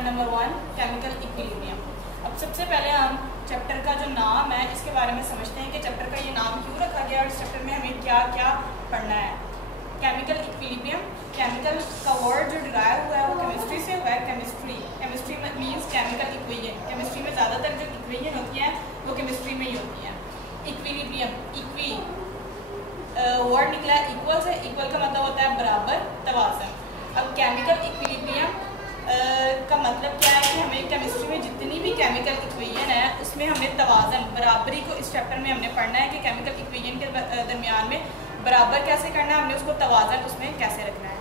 Chapter number 1 chemical equilibrium. अब सबसे पहले हम चैप्टर का जो नाम है इसके बारे में समझते हैं कि चैप्टर का ये नाम क्यों रखा गया और इस चैप्टर में हमें क्या क्या पढ़ना है। केमिकल इक्विलिब्रियम, केमिकल का वर्ड जो डिराइव हुआ है वो केमिस्ट्री से हुआ है। केमिस्ट्री में मीन्स केमिकल इक्वेशन। केमिस्ट्री में ज़्यादातर जो इक्वेशन होती हैं वो केमिस्ट्री में ही होती हैं। इक्विलिब्रियम, इक्वी वर्ड निकला है इक्वल से। इक्वल का मतलब होता है बराबर, तवाज़न। अब केमिकल इक्विलिब्रियम का मतलब क्या है कि हमें केमिस्ट्री में जितनी भी केमिकल इक्वेशन है उसमें हमें तवाज़न, बराबरी को इस चैप्टर में हमने पढ़ना है कि केमिकल इक्वेशन के दरमियान में बराबर कैसे करना है, हमने उसको तवाज़न उसमें कैसे रखना है।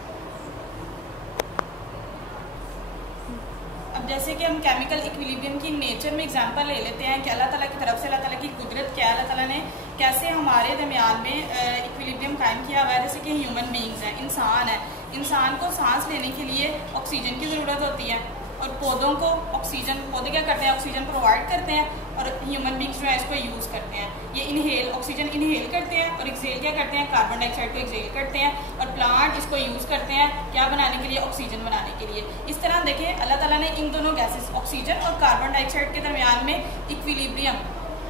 अब जैसे कि हम केमिकल इक्विलिब्रियम की नेचर में एग्जांपल ले लेते हैं कि अल्लाह ताला की तरफ से, अल्लाह ताला की कुदरत क्या है, अल्लाह ताला ने कैसे हमारे दरमियान में इक्विलिब्रियम कायम किया हुआ है। जैसे कि ह्यूमन बीइंग्स हैं, इंसान है। इंसान को सांस लेने के लिए ऑक्सीजन की ज़रूरत होती है और पौधों को ऑक्सीजन, पौधे क्या करते हैं, ऑक्सीजन प्रोवाइड करते हैं और ह्यूमन बीइंग्स जो है इसको यूज़ करते हैं। ये इनहेल, ऑक्सीजन इनहेल करते हैं और एक्सेल क्या करते हैं, कार्बन डाइऑक्साइड को एक्सेल करते हैं और प्लांट इसको यूज़ करते हैं क्या बनाने के लिए, ऑक्सीजन बनाने के लिए। इस तरह देखें अल्लाह ताला ने इन दोनों गैसेस ऑक्सीजन और कार्बन डाइऑक्साइड के दरमियान में इक्विलिब्रियम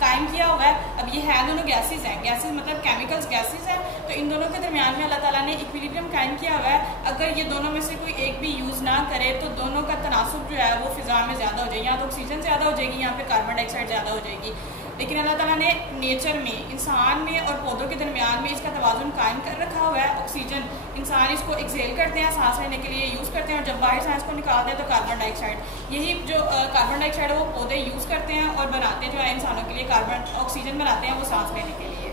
कायम किया हुआ है। अब ये है दोनों गैसेस हैं, गैसेस मतलब केमिकल्स गैसेस हैं, तो इन दोनों के दरमियान में अल्लाह ताला ने इक्विलिब्रियम कायम किया हुआ है। अगर ये दोनों में से कोई एक भी यूज़ ना करे तो दोनों का तनासुब जो है वो फिजा में ज़्यादा हो जाएगी। यहाँ तो ऑक्सीजन ज़्यादा हो जाएगी, यहाँ पे कार्बन डाइऑक्साइड ज़्यादा हो जाएगी। लेकिन अल्लाह ताला ने नेचर में, इंसान में और पौधों के दरमियान में इसका तवाज़ुन कायम कर रखा हुआ है। ऑक्सीजन इंसान इसको एक्सेल करते हैं, सांस लेने के लिए यूज़ करते हैं और जब बाहर सांस को निकालते हैं तो कार्बन डाइऑक्साइड, यही जो कार्बन डाइऑक्साइड है वो पौधे यूज़ करते हैं और बनाते जो है इंसानों के लिए कार्बन ऑक्सीजन बनाते हैं वो सांस लेने के लिए।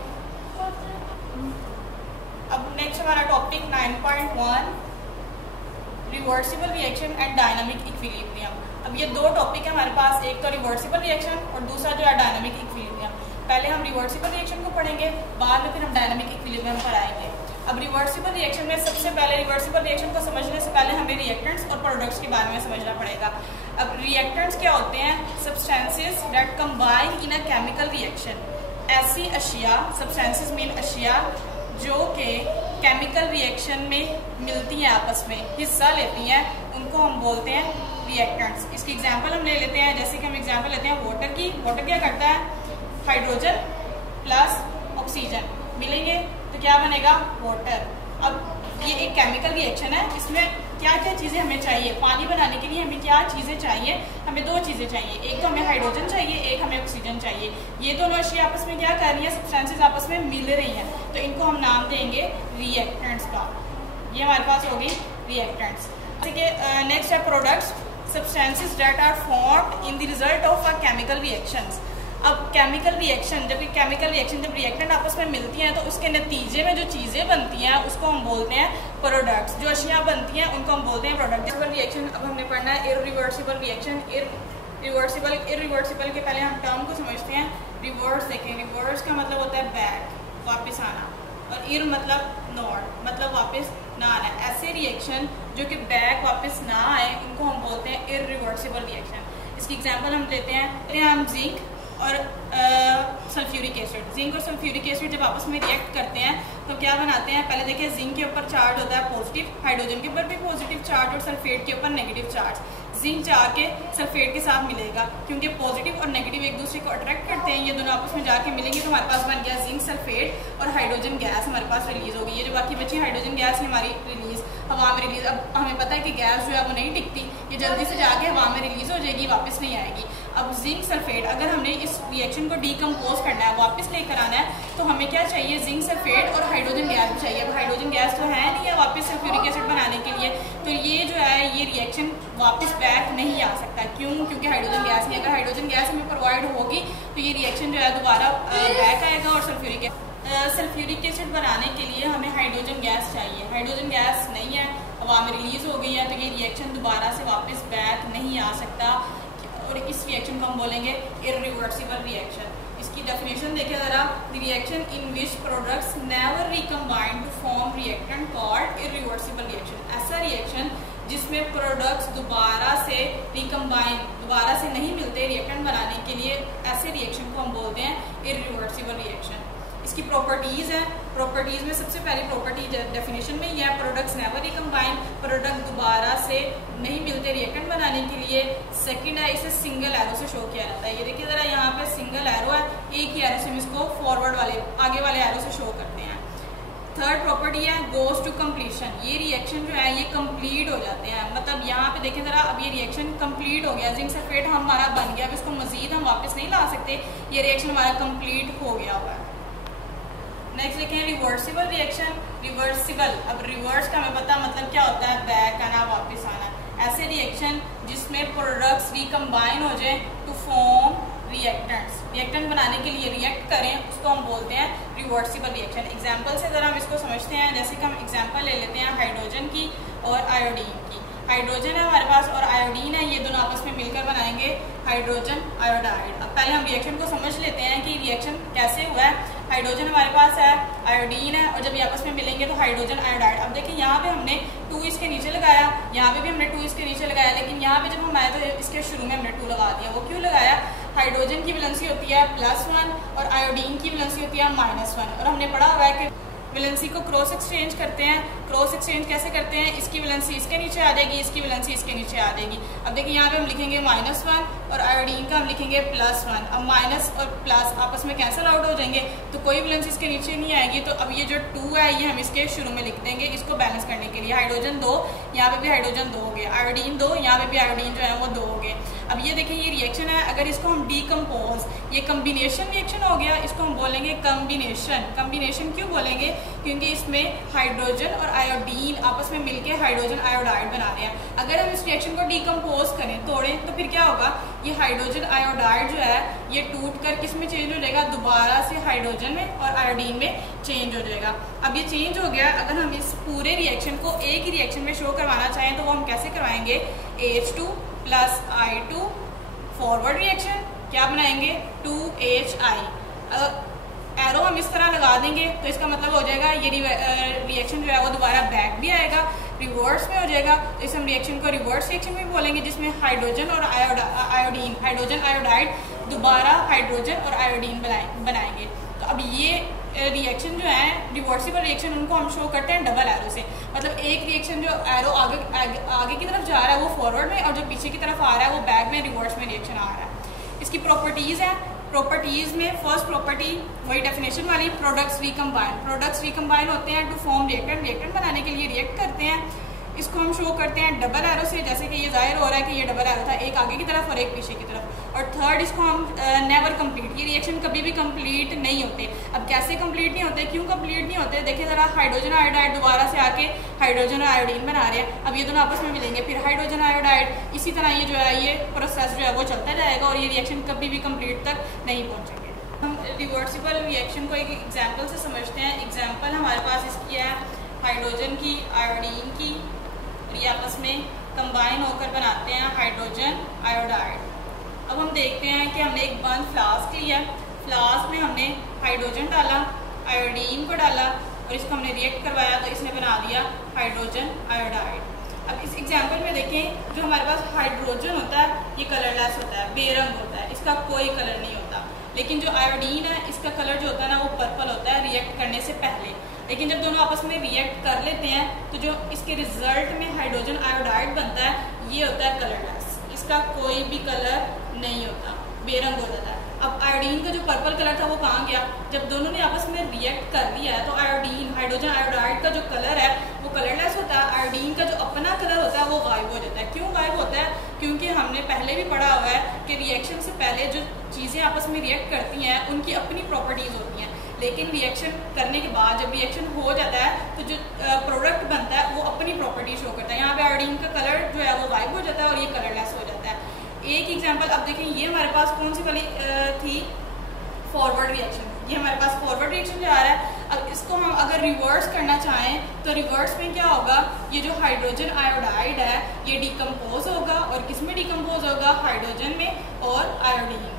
अब नेक्स्ट हमारा topic 9.1 reversible reaction and dynamic equilibrium. अब ये दो टॉपिक है हमारे पास, एक तो रिवर्सिबल रिएक्शन और दूसरा जो है डायनामिक इक्विलिब्रियम। पहले हम रिवर्सिबल रिएक्शन को पढ़ेंगे, बाद में फिर हम डायनामिक इक्विलिब्रियम पर आएंगे। अब रिवर्सिबल रिएक्शन में सबसे पहले, रिवर्सिबल रिएक्शन को समझने से पहले हमें रिएक्टेंट्स और प्रोडक्ट्स के बारे में समझना पड़ेगा। अब रिएक्टेंट्स क्या होते हैं, substances that combine in a chemical reaction. ऐसी अशिया, सब्सटेंसेस मीन अशिया जो कि केमिकल रिएक्शन में मिलती हैं, आपस में हिस्सा लेती हैं, उनको हम बोलते हैं रिएक्टेंट्स। इसकी एग्जांपल हम ले लेते हैं, जैसे कि हम एग्जांपल लेते हैं वाटर की। वाटर क्या करता है, हाइड्रोजन प्लस ऑक्सीजन मिलेंगे तो क्या बनेगा, वाटर। अब ये एक केमिकल रिएक्शन है, इसमें क्या क्या चीज़ें हमें चाहिए, पानी बनाने के लिए हमें क्या चीज़ें चाहिए, हमें दो चीज़ें चाहिए, एक तो हमें हाइड्रोजन चाहिए, एक हमें ऑक्सीजन चाहिए। ये दोनों अशिया आपस में क्या कर रही है, सब्सटेंसेस आपस में मिल रही हैं, तो इनको हम नाम देंगे रिएक्टेंट्स का। ये हमारे पास होगी रिएक्टेंट्स। नेक्स्ट है products, substances that are formed in the result of a chemical reactions. अब केमिकल रिएक्शन, जब केमिकल रिएक्शन जब रिएक्टेंट आपस में मिलती हैं तो उसके नतीजे में जो चीज़ें बनती हैं उसको हम बोलते हैं प्रोडक्ट्स। जो अशिया बनती हैं उनको हम बोलते हैं प्रोडक्ट। रिएक्शन अब हमने पढ़ना है इरिवर्सिबल रिएक्शन। इरिवर्सिबल के पहले हम टर्म को समझते हैं। रिवर्स देखें, रिवर्स का मतलब होता है बैक, वापस आना, और इर मतलब नॉट, मतलब वापस ना आना। ऐसे रिएक्शन जो कि बैक वापस ना आए उनको हम बोलते हैं इरिवर्सिबल रिएक्शन। इसकी एग्जांपल हम लेते हैं, हम जिंक और सल्फ्यूरिक एसिड। जिंक और सल्फ्यूरिक एसिड जब आपस में रिएक्ट करते हैं तो क्या बनाते हैं, पहले देखिए जिंक के ऊपर चार्ज होता है पॉजिटिव, हाइड्रोजन के ऊपर भी पॉजिटिव चार्ज और सल्फेट के ऊपर नेगेटिव चार्ज। जिंक जाके सल्फेट के साथ मिलेगा क्योंकि पॉजिटिव और नेगेटिव एक दूसरे को अट्रैक्ट करते हैं। ये दोनों आपस में जाके मिलेंगे तो हमारे पास बन गया जिंक सल्फेट और हाइड्रोजन गैस हमारे पास रिलीज होगी। ये जो बाकी बची हाइड्रोजन गैस है हमारी रिलीज, हवा में रिलीज। अब हमें पता है कि गैस जो है वो नहीं टिकती, ये जल्दी से जाके हवा में रिलीज हो जाएगी, वापस नहीं आएगी। अब जिंक सल्फेट, अगर हमने इस रिएक्शन को डीकम्पोज करना है, वापस लेकर आना है, तो हमें क्या चाहिए, जिंक सल्फेट और हाइड्रोजन गैस भी चाहिए। अब हाइड्रोजन गैस तो है नहीं है वापस सल्फ्यूरिक एसिड बनाने के लिए, तो ये जो है ये रिएक्शन वापस बैक नहीं आ सकता। क्यों, क्योंकि हाइड्रोजन गैस नहीं। अगर हाइड्रोजन गैस हमें प्रोवाइड होगी तो ये रिएक्शन जो है दोबारा बैक आएगा और सल्फ्यूरिक एसिड बनाने के लिए हमें हाइड्रोजन गैस चाहिए। हाइड्रोजन गैस नहीं है, हवा में रिलीज हो गई है, तो ये रिएक्शन दोबारा से वापस बैक नहीं आ सकता और इस रिएक्शन को हम बोलेंगे इरिवर्सिबल रिएक्शन। इसकी डेफिनेशन देखें जरा, the reaction in which products never recombine to form reactant called irreversible reaction. ऐसा रिएक्शन जिसमें प्रोडक्ट्स दोबारा से रिकम्बाइन, दोबारा से नहीं मिलते रिएक्टेंट बनाने के लिए, ऐसे रिएक्शन को हम बोलते हैं इरिवर्सिबल रिएक्शन। इसकी प्रॉपर्टीज़ हैं। प्रॉपर्टीज़ में सबसे पहली प्रॉपर्टी डेफिनेशन में यह है, प्रोडक्ट्स नेवर रिकम्बाइन, प्रोडक्ट दोबारा से नहीं मिलते रिएक्टेंट बनाने के लिए। सेकंड है, इसे सिंगल एरो से शो किया जाता है। ये देखिए ज़रा, यहाँ पे सिंगल एरो है, एक ही एरो से हम इसको फॉरवर्ड वाले आगे वाले एरो से शो करते हैं। थर्ड प्रॉपर्टी है गोज टू कम्प्लीशन, ये रिएक्शन जो है ये कंप्लीट हो जाते हैं। मतलब यहाँ पे देखें ज़रा, अब ये रिएक्शन कंप्लीट हो गया, जिंक सल्फेट हमारा बन गया, अब इसको मजीद हम वापस नहीं ला सकते, ये रिएक्शन हमारा कंप्लीट हो गया हुआ है। नेक्स्ट लिखें रिवर्सिबल रिएक्शन। रिवर्सिबल, अब रिवर्स का हमें पता मतलब क्या होता है, बैक आना, वापस आना। ऐसे रिएक्शन जिसमें प्रोडक्ट्स रिकम्बाइन हो जाए टू फॉर्म रिएक्टेंट्स, रिएक्टेंट बनाने के लिए रिएक्ट करें, उसको हम बोलते हैं रिवर्सिबल रिएक्शन। एग्जांपल से ज़रा हम इसको समझते हैं। जैसे कि हम एग्जांपल ले लेते हैं हाइड्रोजन की और आयोडीन की। हाइड्रोजन है हमारे पास और आयोडीन है, ये दोनों आपस में मिलकर बनाएंगे हाइड्रोजन आयोडाइड। अब पहले हम रिएक्शन को समझ लेते हैं कि रिएक्शन कैसे हुआ है। हाइड्रोजन हमारे पास है, आयोडीन है, और जब ये आपस में मिलेंगे तो हाइड्रोजन आयोडाइड। अब देखिए यहाँ पे हमने 2 इसके नीचे लगाया, यहाँ पे भी हमने 2 इसके नीचे लगाया, लेकिन यहाँ पे जब हम आए तो इसके शुरू में हमने 2 लगा दिया। वो क्यों लगाया? हाइड्रोजन की वैलेंसी होती है +1 और आयोडीन की वैलेंसी होती है -1, और हमने पढ़ा हुआ है कि वैलेंसी को क्रॉस एक्सचेंज करते हैं। क्रॉस एक्सचेंज कैसे करते हैं? इसकी वैलेंसी इसके नीचे आ जाएगी, इसकी वैलेंसी इसके नीचे आ जाएगी। अब देखिए यहाँ पे हम लिखेंगे -1 और आयोडीन का हम लिखेंगे +1। अब माइनस और प्लस आपस में कैंसिल आउट हो जाएंगे, तो कोई वैलेंसी इसके नीचे नहीं आएगी। तो अब ये जो 2 है ये हम इसके शुरू में लिख देंगे, इसको बैलेंस करने के लिए। हाइड्रोजन 2, यहाँ पे भी हाइड्रोजन 2 हो गए, आयोडीन 2, यहाँ पे भी आयोडीन जो है वो 2 हो गए। अब ये देखिए ये रिएक्शन है, अगर इसको हम डीकम्पोज, ये कम्बिनेशन रिएक्शन हो गया, इसको हम बोलेंगे कम्बिनेशन। कम्बिनेशन क्यों बोलेंगे? क्योंकि इसमें हाइड्रोजन और आयोडीन आपस में मिलकर हाइड्रोजन आयोडाइड बना रहे हैं। अगर हम इस रिएक्शन को डीकम्पोज करें, तोड़ें, तो फिर क्या होगा? ये हाइड्रोजन आयोडाइड जो है ये टूट कर किस में चेंज हो जाएगा? दोबारा से हाइड्रोजन में और आयोडीन में चेंज हो जाएगा। अब ये चेंज हो गया, अगर हम इस पूरे रिएक्शन को एक ही रिएक्शन में शो करवाना चाहें तो वो हम कैसे करवाएंगे? H2 + I2 फॉरवर्ड रिएक्शन, क्या बनाएंगे? 2HI। एरो हम इस तरह लगा देंगे तो इसका मतलब हो जाएगा ये रिएक्शन जो है वो दोबारा बैक भी आएगा, रिवर्स में हो जाएगा। तो इस हम रिएक्शन को रिवर्स रिएक्शन भी बोलेंगे, जिसमें हाइड्रोजन और आयोडीन, हाइड्रोजन आयोडाइड दोबारा हाइड्रोजन और आयोडीन बनाएंगे। तो अब ये रिएक्शन जो है रिवर्सिबल रिएक्शन, उनको हम शो करते हैं डबल एरो से। मतलब एक रिएक्शन जो एरो आगे की तरफ जा रहा है वो फॉरवर्ड में, और जो पीछे की तरफ आ रहा है वो बैक में, रिवर्स में रिएक्शन आ रहा है। इसकी प्रॉपर्टीज़ हैं। प्रॉपर्टीज में फर्स्ट प्रॉपर्टी वही डेफिनेशन वाली, प्रोडक्ट्स रिकम्बाइन। प्रोडक्ट्स रिकम्बाइन होते हैं टू फॉर्म रिएक्टेंट, रिएक्टेंट बनाने के लिए रिएक्ट करते हैं। इसको हम शो करते हैं डबल एरो से, जैसे कि ये जाहिर हो रहा है कि ये डबल एरो था, एक आगे की तरफ और एक पीछे की तरफ। और थर्ड, इसको हम नेवर कंप्लीट, ये रिएक्शन कभी भी कंप्लीट नहीं होते। अब कैसे कंप्लीट नहीं होते, क्यों कंप्लीट नहीं होते? देखिए ज़रा, हाइड्रोजन आयोडाइड दोबारा से आके हाइड्रोजन और आयोडीन बना रहे हैं। अब ये दोनों आपस में मिलेंगे, फिर हाइड्रोजन आयोडाइड, इसी तरह ये जो है ये प्रोसेस जो है वो चलता जाएगा और ये रिएक्शन कभी भी कंप्लीट तक नहीं पहुँचेंगे। हम रिवर्सिबल रिएक्शन को एक एग्जाम्पल से समझते हैं। एग्जाम्पल हमारे पास इसकी है हाइड्रोजन की, आयोडीन की, ये आपस में कंबाइन होकर बनाते हैं हाइड्रोजन आयोडाइड। अब हम देखते हैं कि हमने एक बंद फ्लास्क लिया, फ्लास्क में हमने हाइड्रोजन डाला, आयोडीन को डाला और इसको हमने रिएक्ट करवाया तो इसने बना दिया हाइड्रोजन आयोडाइड। अब इस एग्जाम्पल में देखें, जो हमारे पास हाइड्रोजन होता है ये कलरलेस होता है, बेरंग होता है, इसका कोई कलर नहीं होता। लेकिन जो आयोडीन है इसका कलर जो होता है ना वो पर्पल होता है रिएक्ट करने से पहले। लेकिन जब दोनों आपस में रिएक्ट कर लेते हैं तो जो इसके रिजल्ट में हाइड्रोजन आयोडाइड बनता है ये होता है कलरलेस, इसका कोई भी कलर नहीं होता, बेरंग हो जाता है। अब आयोडीन का जो पर्पल कलर था वो कहाँ गया? जब दोनों ने आपस में रिएक्ट कर लिया है तो आयोडीन, हाइड्रोजन आयोडाइड का जो कलर है वो कलरलेस होता है, आयोडीन का जो अपना कलर होता है वो गायब हो जाता है। क्यों गायब होता है? क्योंकि हमने पहले भी पढ़ा हुआ है कि रिएक्शन से पहले जो चीज़ें आपस में रिएक्ट करती हैं उनकी अपनी प्रॉपर्टीज़ होती हैं, लेकिन रिएक्शन करने के बाद जब रिएक्शन हो जाता है तो जो प्रोडक्ट बनता है वो अपनी प्रॉपर्टी शो करता है। यहाँ पे आयोडीन का कलर जो है वो गायब हो जाता है और ये कलरलेस हो जाता है। एक एग्जांपल अब देखें, ये हमारे पास कौन सी वाली थी? Forward reaction. ये हमारे पास फॉरवर्ड रिएक्शन जा रहा है। अब इसको हम अगर रिवर्स करना चाहें तो रिवर्स में क्या होगा? ये जो हाइड्रोजन आयोडाइड है ये डिकम्पोज होगा, और किस में डिकम्पोज होगा? हाइड्रोजन में और आयोडीन में।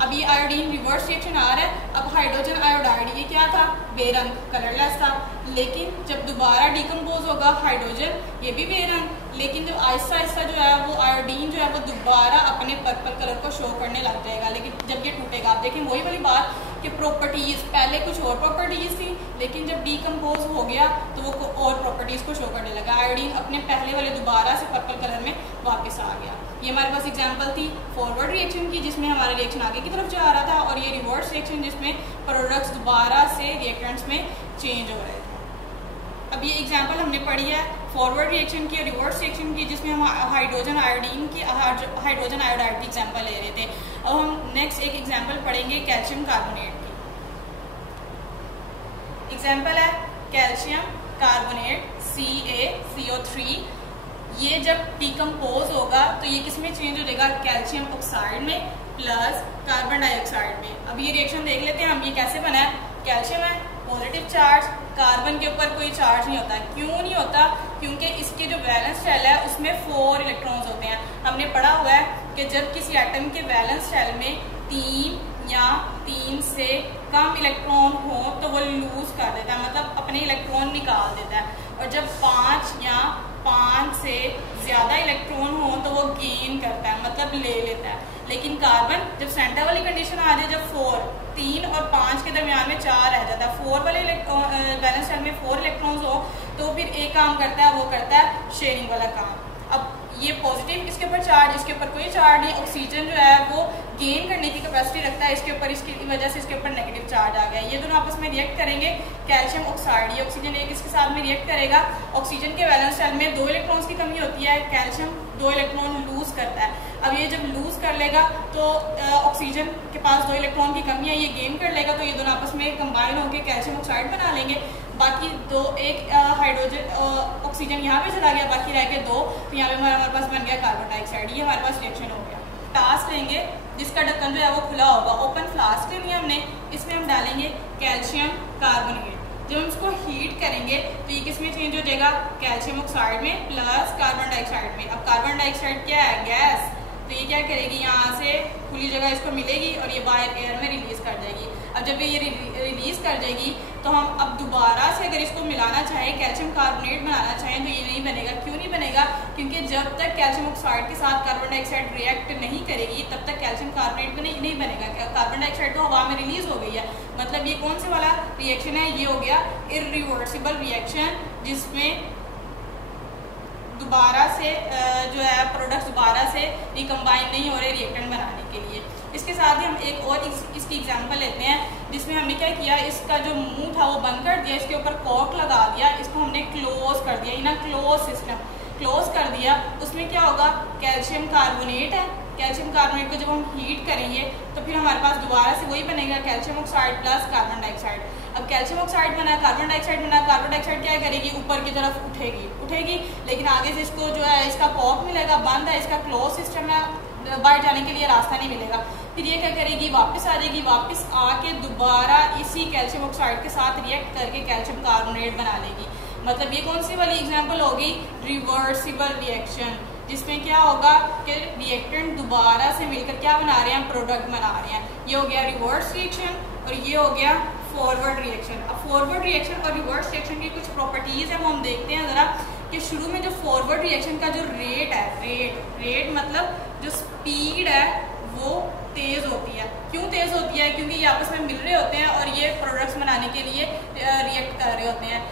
अब ये आयोडीन रिवर्स रिएक्शन आ रहा है। अब हाइड्रोजन आयोडाइड ये क्या था? बेरंग, कलरलेस था। लेकिन जब दोबारा डिकम्पोज होगा हाइड्रोजन, ये भी बेरंग, लेकिन जब आहिस्ता आहिस्ता जो है वो आयोडीन जो है वो दोबारा अपने पर्पल कलर को शो करने लग जाएगा। लेकिन जब ये टूटेगा, आप देखें वही वाली बात कि प्रॉपर्टीज, पहले कुछ और प्रॉपर्टीज थी लेकिन जब डीकम्पोज हो गया तो वो और प्रॉपर्टीज को शो करने लगा। आयोडीन अपने पहले वाले दोबारा से पर्पल कलर में वापस आ गया। ये हमारे पास एग्जांपल थी फॉरवर्ड रिएक्शन की जिसमें हमारा रिएक्शन आगे की तरफ जा रहा था, और ये रिवर्स रिएक्शन जिसमें प्रोडक्ट्स दोबारा से रिएक्टेंट्स में चेंज हो रहे थे। अब ये एग्जांपल हमने पढ़ी है फॉरवर्ड रिएक्शन की और रिवर्स रिएक्शन की जिसमें हम हाइड्रोजन आयोडीन की हाइड्रोजन आयोडाइड की एग्जांपल ले रहे थे। अब हम नेक्स्ट एक एग्जांपल पढ़ेंगे कैल्शियम कार्बोनेट की। एग्जांपल है कैल्शियम कार्बोनेट CaCO3। ये जब डिकम्पोज होगा तो ये किस में चेंज हो जाएगा, कैल्शियम ऑक्साइड में प्लस कार्बन डाइऑक्साइड में। अब ये रिएक्शन देख लेते हैं हम, ये कैसे बना है। कैल्शियम है पॉजिटिव चार्ज, कार्बन के ऊपर कोई चार्ज नहीं होता। क्यों नहीं होता, क्योंकि इसके जो वैलेंस शेल है उसमें 4 इलेक्ट्रॉन्स होते हैं। हमने पढ़ा हुआ है कि जब किसी एटम के वैलेंस शेल में 3 या 3 से कम इलेक्ट्रॉन हो तो वो लूज कर देता है, मतलब अपने इलेक्ट्रॉन निकाल देता है। और जब 5 या 5 से ज्यादा इलेक्ट्रॉन हो तो वो गेन करता है, मतलब ले लेता है। लेकिन कार्बन जब सेंटर वाली कंडीशन आ जाए, जब 3 और 5 के दरमियान में 4 रह जाता है, 4 वाले बैलेंस शेल में 4 इलेक्ट्रॉन्स हो तो फिर एक काम करता है, वो करता है शेयरिंग वाला काम। अब ये पॉजिटिव, इसके ऊपर चार्ज, इसके ऊपर कोई चार्ज नहीं। ऑक्सीजन जो है वो गेन करने की कैपेसिटी रखता है, इसके ऊपर, इसकी वजह से इसके ऊपर नेगेटिव चार्ज आ गया। ये दोनों आपस में रिएक्ट करेंगे। कैल्शियम ऑक्साइड, ये ऑक्सीजन एक इसके साथ में रिएक्ट करेगा। ऑक्सीजन के वैलेंस शेल में 2 इलेक्ट्रॉन्स की कमी होती है, कैल्शियम 2 इलेक्ट्रॉन लूज करता है। अब ये जब लूज कर लेगा तो ऑक्सीजन के पास 2 इलेक्ट्रॉन की कमी है, ये गेन कर लेगा, तो ये दोनों आपस में कंबाइन होकर कैल्शियम ऑक्साइड बना लेंगे। बाकी 2, एक हाइड्रोजन ऑक्सीजन यहाँ पे चला गया, बाकी रह गए 2, तो यहाँ पे हमारे पास बन गया कार्बन डाइऑक्साइड। ये हमारे पास रिएक्शन हो गया। फ्लास्क लेंगे जिसका ढक्कन जो है वो खुला होगा, ओपन फ्लास्क लेनी है हमने। इसमें हम डालेंगे कैल्शियम कार्बोनेट। जब हम इसको हीट करेंगे तो ये किस में चेंज हो जाएगा, कैल्शियम ऑक्साइड में प्लस कार्बन डाइऑक्साइड में। अब कार्बन डाइऑक्साइड क्या है, गैस, तो ये क्या करेगी, यहाँ से खुली जगह इसको मिलेगी और ये बाहर एयर में रिलीज कर जाएगी। अब जब ये रिलीज कर जाएगी तो हम अब दोबारा से अगर इसको मिलाना चाहें, कैल्शियम कार्बोनेट बनाना चाहें, तो ये नहीं बनेगा। क्यों नहीं बनेगा, क्योंकि जब तक कैल्शियम ऑक्साइड के साथ कार्बन डाइऑक्साइड रिएक्ट नहीं करेगी तब तक कैल्शियम कार्बोनेट नहीं बनेगा। कार्बन डाइऑक्साइड तो हवा में रिलीज हो गई है, मतलब ये कौन से वाला रिएक्शन है, ये हो गया इरिवर्सिबल रिएक्शन, जिसमें दोबारा से जो है प्रोडक्ट्स दोबारा से रिकम्बाइन नहीं हो रहे रिएक्टेंट बनाने के लिए। इसके साथ ही हम एक और इसकी एग्जांपल लेते हैं जिसमें हमने क्या किया, इसका जो मुंह था वो बंद कर दिया, इसके ऊपर कॉर्क लगा दिया, इसको हमने क्लोज कर दिया, इन क्लोज सिस्टम क्लोज कर दिया। उसमें क्या होगा, कैल्शियम कार्बोनेट है। कैल्शियम कार्बोनेट को जब हम हीट करेंगे तो फिर हमारे पास दोबारा से वही बनेगा, calcium oxide plus carbon dioxide. अब कैल्शियम ऑक्साइड बना, कार्बन डाइऑक्साइड बना, कार्बन डाइऑक्साइड क्या करेगी, ऊपर की तरफ उठेगी, लेकिन आगे से इसको जो है इसका कॉर्क मिलेगा, बंद है, इसका क्लोज सिस्टम है, बाहर जाने के लिए रास्ता नहीं मिलेगा। फिर ये क्या करेगी, वापस आ जाएगी, वापस आके दोबारा इसी कैल्शियम ऑक्साइड के साथ रिएक्ट करके कैल्शियम कार्बोनेट बना लेगी। मतलब ये कौन सी वाली एग्जांपल होगी, रिवर्सिबल रिएक्शन, जिसमें क्या होगा कि रिएक्टेंट दोबारा से मिलकर क्या बना रहे हैं, प्रोडक्ट बना रहे हैं। ये हो गया रिवर्स रिएक्शन और ये हो गया फॉरवर्ड रिएक्शन। अब फॉरवर्ड रिएक्शन और रिवर्स रिएक्शन की कुछ प्रॉपर्टीज है वो हम देखते हैं जरा, कि शुरू में जो फॉरवर्ड रिएक्शन का जो रेट है, रेट मतलब जो स्पीड है वो तेज होती है। क्यों तेज होती है, क्योंकि ये आपस में मिल रहे होते हैं और ये प्रोडक्ट्स बनाने के लिए रिएक्ट कर रहे होते हैं।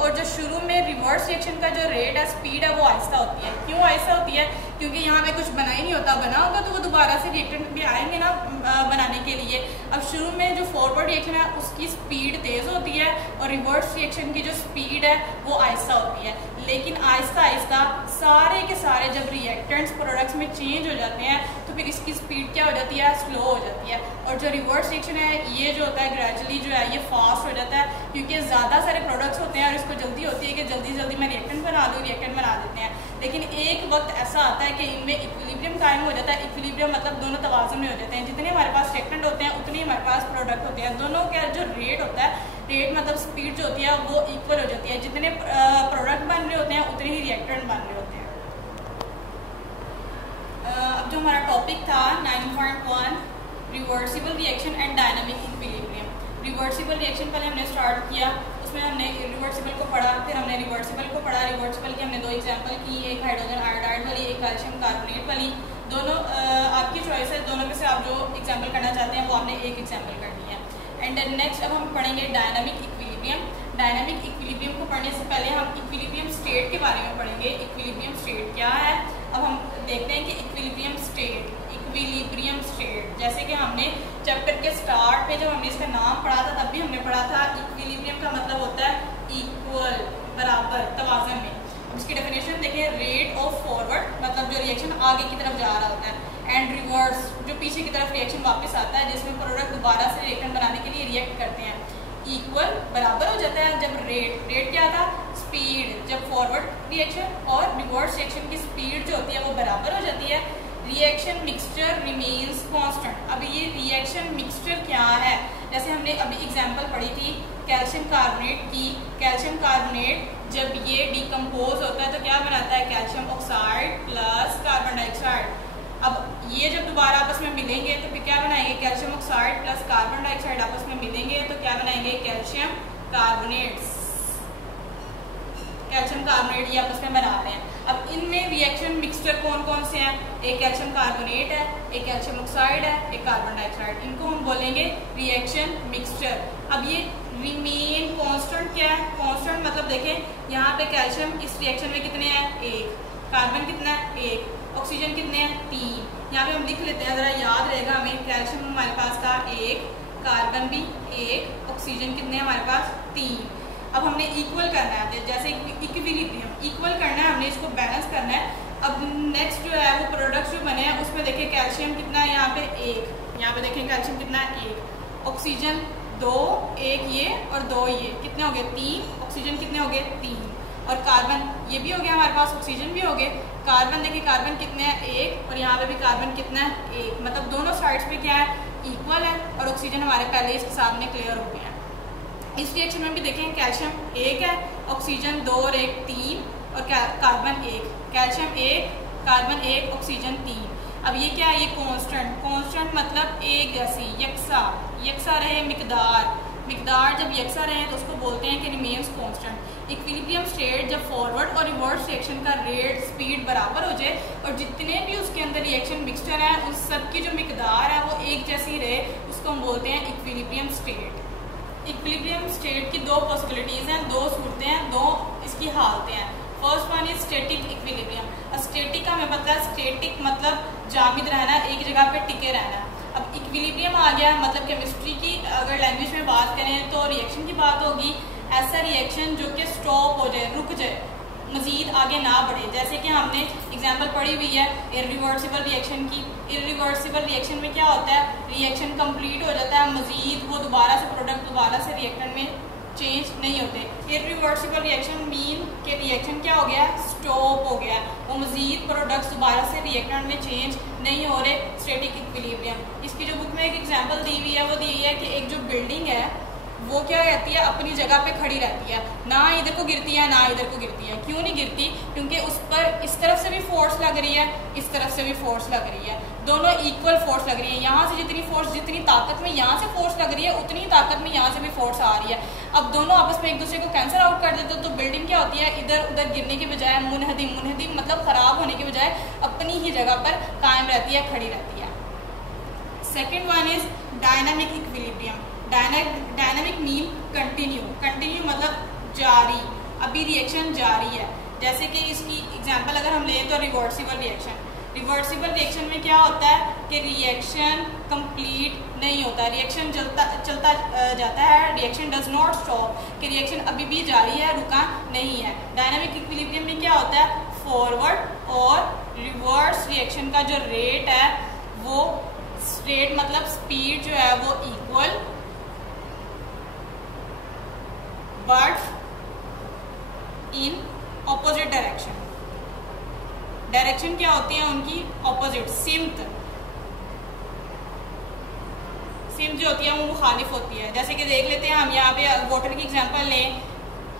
और जो शुरू में रिवर्स रिएक्शन का जो रेट है, स्पीड है, वो आहिस्ता होती है। क्यों आहिस्ता होती है, क्योंकि यहाँ पे कुछ बना ही नहीं होता, बना होगा तो वो दोबारा से रिएक्टेंट भी आएंगे ना बनाने के लिए। अब शुरू में जो फॉरवर्ड रिएक्शन है उसकी स्पीड तेज होती है और रिवर्स रिएक्शन की जो स्पीड है वो आहिस्ता होती है। लेकिन आहिस्ता आहिस्ता सारे के सारे जब रिएक्टेंट्स प्रोडक्ट्स में चेंज हो जाते हैं तो फिर इसकी स्पीड क्या हो जाती है, स्लो हो जाती है। और जो रिवर्स रिएक्शन है ये जो होता है ग्रेजुअली जो है ये फास्ट हो जाता है, क्योंकि ज़्यादा सारे प्रोडक्ट्स होते हैं और इसको जल्दी होती है कि जल्दी जल्दी मैं रिएक्टेंट बना लूँ, रिएक्टेंट बना देते हैं। लेकिन एक वक्त ऐसा आता है कि इनमें इक्विलिब्रियम कायम हो जाता है। इक्विलिब्रियम मतलब दोनों तवाज़ुन में हो जाते हैं, जितने हमारे पास रिएक्टेंट होते हैं उतने हमारे पास प्रोडक्ट होते हैं। दोनों का जो रेट होता है, रेट मतलब स्पीड जो होती है वो इक्वल हो जाती है। जितने प्रोडक्ट बन रहे होते हैं उतने ही रिएक्टेंट बन रहे होते हैं। अब जो हमारा टॉपिक था 9.1 reversible reaction and dynamic equilibrium. Reversible reaction पहले हमने स्टार्ट किया, उसमें हमने इरिवर्सिबल को पढ़ा, फिर हमने रिवर्सिबल को पढ़ा। रिवर्सिबल की हमने 2 एग्जांपल की, एक हाइड्रोजन आयोडाइड वाली, एक कैल्शियम कार्बोनेट वाली। दोनों आपकी चॉइस है, दोनों में से आप जो एग्जांपल करना चाहते हैं वो आपने एक एग्जांपल करनी है। एंड नेक्स्ट अब हम पढ़ेंगे डायनामिक इक्विलिब्रियम। डायनामिक इक्विलिब्रियम को पढ़ने से पहले हम इक्विलिब्रियम स्टेट के बारे में पढ़ेंगे। इक्विलिब्रियम स्टेट क्या है, अब हम देखते हैं कि इक्विलिब्रियम स्टेट जैसे कि हमने चैप्टर के स्टार्ट में जब हमने इसका नाम पढ़ा था तब भी हमने पढ़ा था इक्विलिब्रियम का मतलब होता है इक्वल, बराबर, तवाज़ुन में। इसकी डेफिनेशन देखें, रेट ऑफ फॉरवर्ड मतलब जो रिएक्शन आगे की तरफ जा रहा होता है, एंड रिवर्स जो पीछे की तरफ रिएक्शन वापस आता है जिसमें प्रोडक्ट दोबारा से रिएक्टेंट बनाने के लिए रिएक्ट करते हैं। इक्वल बराबर हो जाता है जब रेट क्या था, स्पीड, जब फॉरवर्ड रिएक्शन और रिवर्स रिएक्शन की स्पीड जो होती है वो बराबर हो जाती है। Reaction mixture remains constant. अब ये रिएक्शन मिक्सचर क्या है, जैसे हमने अभी एग्जांपल पढ़ी थी कैल्शियम कार्बोनेट की। कैल्शियम कार्बोनेट जब ये डिकम्पोज होता है तो क्या बनाता है, calcium oxide plus carbon dioxide. अब ये जब दोबारा आपस में मिलेंगे तो फिर क्या बनाएंगे, calcium oxide plus carbon dioxide आपस में मिलेंगे तो क्या बनाएंगे, कैल्शियम कार्बोनेट्स। कैल्शियम कार्बोनेट ये आपस में बना रहे हैं। अब इनमें रिएक्शन मिक्सचर कौन कौन से हैं, एक कैल्शियम कार्बोनेट है, एक कैल्शियम ऑक्साइड है, एक कार्बन डाइऑक्साइड। इनको हम बोलेंगे रिएक्शन मिक्सचर। अब ये रिमेन कांस्टेंट क्या है, कांस्टेंट मतलब देखें यहाँ पे कैल्शियम इस रिएक्शन में कितने हैं, एक, कार्बन कितना है, एक, ऑक्सीजन कितने हैं, 3। यहाँ पे हम लिख लेते हैं, जरा याद रहेगा हमें, कैल्शियम हमारे पास था 1, कार्बन भी 1, ऑक्सीजन कितने हमारे पास 3। अब हमने इक्वल करना है, जैसे इक्विलिब्रियम इक्वल करना है, हमने इसको बैलेंस करना है। अब नेक्स्ट जो है वो प्रोडक्ट्स जो बने हैं उसमें देखिए कैल्शियम कितना है यहाँ पे 1, यहाँ पे देखें कैल्शियम कितना है 1, ऑक्सीजन 2, 1 ये और 2 ये, कितने हो गए 3, ऑक्सीजन कितने हो गए 3, और कार्बन ये भी हो गया हमारे पास, ऑक्सीजन भी हो गए। कार्बन देखिए कार्बन कितने हैं 1 और यहाँ पे भी कार्बन कितना है 1, मतलब दोनों साइड्स पे क्या है, इक्वल है। और ऑक्सीजन हमारे पहले इसके सामने क्लियर हो गया है। इस रिएक्शन में भी देखें कैल्शियम 1 है, ऑक्सीजन 2 और 1 3 और कार्बन 1, कैल्शियम 1, कार्बन 1, ऑक्सीजन 3। अब ये क्या है, ये कांस्टेंट। कांस्टेंट मतलब एक जैसी, यकसा रहे मिकदार जब यकसा रहे तो उसको बोलते हैं कि रिमेन्स कांस्टेंट। इक्विलिब्रियम स्टेट जब फॉरवर्ड और रिवर्स रिएक्शन का रेट स्पीड बराबर हो जाए और जितने भी उसके अंदर रिएक्शन मिक्सचर है उस सब की जो मिकदार है वो एक जैसी रहे, उसको हम बोलते हैं इक्विलिब्रियम स्टेट। इक्विलिब्रियम स्टेट की दो पॉसिबिलिटीज हैं, दो सूरतें हैं, दो इसकी हालतें हैं। First one is static equilibrium. Static का हमें पता है, स्टैटिक मतलब जामिद रहना, एक जगह पे टिके रहना। अब इक्विलिब्रियम आ गया मतलब केमिस्ट्री की अगर लैंग्वेज में बात करें तो रिएक्शन की बात होगी, ऐसा रिएक्शन जो कि स्टॉप हो जाए, रुक जाए, मजीद आगे ना बढ़े। जैसे कि हमने एग्जांपल पढ़ी हुई है इरिवर्सिबल रिएक्शन की। इरिवर्सिबल रिएक्शन में क्या होता है, रिएक्शन कंप्लीट हो जाता है, मजीद वो दोबारा से प्रोडक्ट दोबारा से रिएक्टेंट में चेंज नहीं होते। इरिवर्सिबल रिएक्शन मीन के रिएक्शन क्या हो गया, स्टॉप हो गया, वो मजीद प्रोडक्ट्स दोबारा से रिएक्टेंट में चेंज नहीं हो रहे। Static equilibrium. इसकी जो बुक में एक एग्जांपल दी हुई है वो दी है कि एक जो बिल्डिंग है वो क्या रहती है, अपनी जगह पे खड़ी रहती है, ना इधर को गिरती है ना इधर को गिरती है। क्यों नहीं गिरती, क्योंकि उस पर इस तरफ से भी फोर्स लग रही है, इस तरफ से भी फोर्स लग रही है, दोनों इक्वल फोर्स लग रही है। यहाँ से जितनी फोर्स, जितनी ताकत में यहाँ से फोर्स लग रही है उतनी ताकत में यहाँ से भी फोर्स आ रही है। अब दोनों आपस में एक दूसरे को कैंसिल आउट कर देते तो बिल्डिंग क्या होती है, इधर उधर गिरने के बजाय मुनहदिम मतलब खराब होने के बजाय अपनी ही जगह पर कायम रहती है, खड़ी रहती है। Second one is dynamic equilibrium. Dynamic mean continue मतलब जारी, अभी रिएक्शन जारी है। जैसे कि इसकी एग्जांपल अगर हम लें तो रिवर्सिबल रिएक्शन में क्या होता है कि रिएक्शन कंप्लीट नहीं होता, रिएक्शन चलता जाता है, रिएक्शन डज नॉट स्टॉप, कि रिएक्शन अभी भी जारी है, रुका नहीं है। डायनामिक इक्विलिब्रियम में क्या होता है, फॉरवर्ड और रिवर्स रिएक्शन का जो रेट है वो रेट मतलब स्पीड जो है वो equal, but in opposite direction क्या होती है उनकी ऑपोजिट, सिमत जो होती है वो मुखालिफ होती है। जैसे कि देख लेते हैं हम यहाँ पे वाटर की एग्जांपल लें,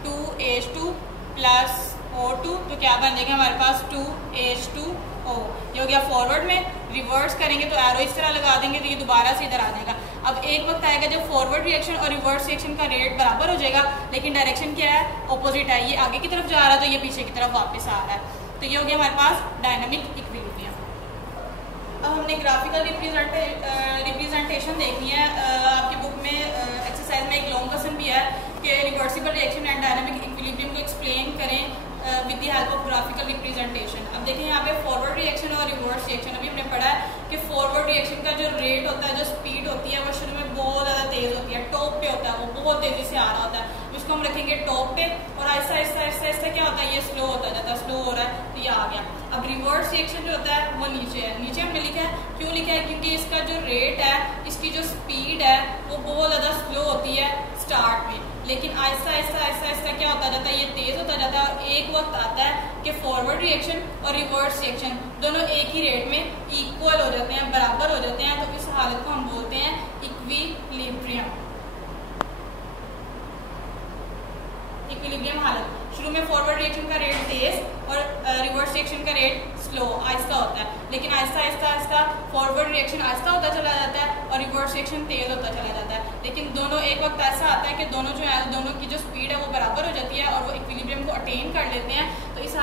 2H2 प्लस O2 तो क्या बन जाएगा हमारे पास 2H2O। ये हो गया फॉरवर्ड में। रिवर्स करेंगे तो एरो इस तरह लगा देंगे तो ये दोबारा से इधर आ जाएगा। अब एक वक्त आएगा जब फॉरवर्ड रिएक्शन और रिवर्स रिएक्शन का रेट बराबर हो जाएगा, लेकिन डायरेक्शन क्या है, ऑपोजिट है, ये आगे की तरफ जा रहा है तो ये पीछे की तरफ वापस आ रहा है। तो ये हो गया हमारे पास डायनामिक इक्विलिब्रियम। अब हमने ग्राफिकल रिप्रेजेंटेशन देखनी है। आपकी बुक में एक्सरसाइज में एक लॉन्ग क्वेश्चन भी है कि reversible reaction and dynamic equilibrium को एक्सप्लेन करें with the help of graphical representation. अब देखिए यहाँ पे फॉरवर्ड रिएक्शन और रिवर्स रिएक्शन, अभी हमने पढ़ा है कि फॉरवर्ड रिएक्शन का जो रेट होता है, जो स्पीड होती है, वो शुरू में बहुत ज़्यादा तेज़ होती है, टॉप पे होता है, वो बहुत तेज़ी से आ रहा होता है, उसको हम रखेंगे टॉप पे, और आहिस्ता आहिस्ता आहिस्ता आहिस्ता क्या होता है, ये स्लो होता जाता है, स्लो हो रहा है तो ये आ गया। अब रिवर्स रिएक्शन जो होता है वो नीचे है, नीचे हमने लिखा है, क्यों लिखा है, क्योंकि इसका जो रेट है, इसकी जो स्पीड है वो बहुत ज़्यादा स्लो होती है स्टार्ट में, लेकिन आहिस्ता आहिस्ता आहिस्ता आहिस्ता क्या होता जाता है, ये तेज़ होता जाता है, और एक वक्त आता है कि फॉरवर्ड रिएक्शन और रिवर्स रिएक्शन दोनों एक ही रेट में इक्वल हो जाते हैं, बराबर हो जाते हैं, तो इस हालत को हम बोलते हैं इक्विलिब्रियम। इक्विलिब्रियम हालत, शुरू में फॉरवर्ड रिएक्शन का रेट तेज और रिवर्स रिएक्शन का रेट स्लो आहिस्ता होता है, लेकिन आहिस्ता आहिस्ता आहिस्ता फॉरवर्ड रिएक्शन आहिस्ता होता चला जाता है और रिवर्स रिएक्शन तेज होता चला जाता है, लेकिन दोनों एक वक्त ऐसा आता है कि दोनों जो है, दोनों की जो स्पीड है वो बराबर हो जाती है और वो इक्विलिब्रियम को अटेन कर लेते हैं, तो इस